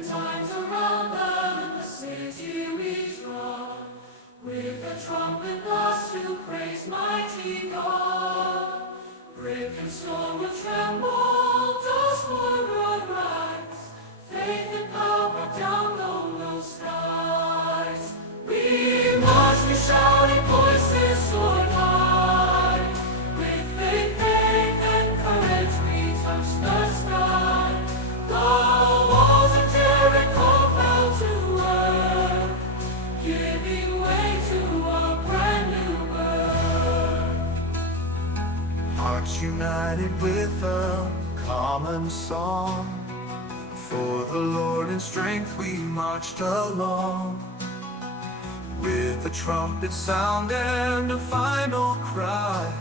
Many times around them in the city we trod, with a trumpet blast to praise mighty God. Brick and stone will tremble, dust would rise, faith and power down the skies. We march with shouting voices soared high, with faith and courage we touch the sky. The walls of Jericho fell to earth, giving way to a brand new birth. Hearts united with a common song, for the Lord in strength we marched along. With a trumpet sound and a final cry,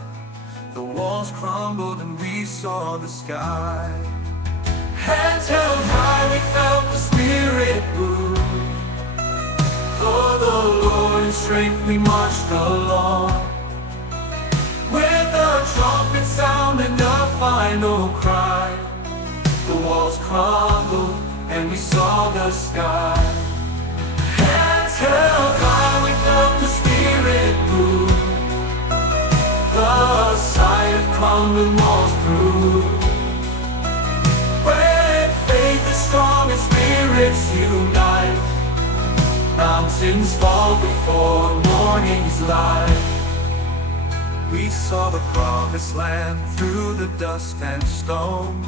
the walls crumbled and we saw the sky. Hands held high, we felt the Spirit move. For the Lord in strength we marched along. With a trumpet sound and a final cry, the walls crumbled and we saw the sky. Hands held high, we felt the Spirit move. The sight of crumbling walls through. When faith is strong and spirits unite, mountains fall before morning's light. We saw the promised land through the dust and stone,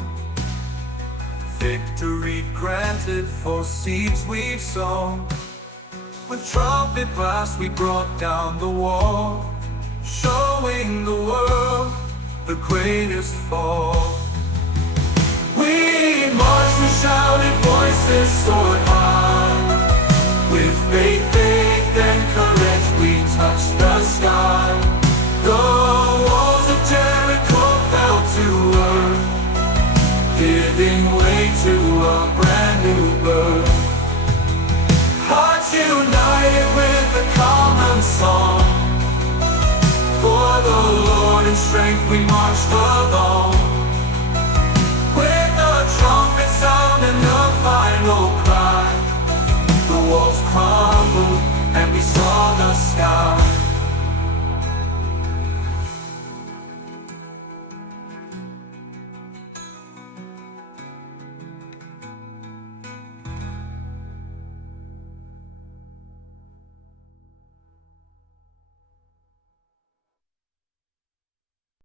victory granted for seeds we've sown. With trumpet blast we brought down the wall, showing the world the greatest fall. We marched with shouted voices soared high, with faith and courage we touched the sky. The walls of Jericho fell to earth, giving way to a brand new birth. Hearts united with a common song, for the Lord in strength we marched along.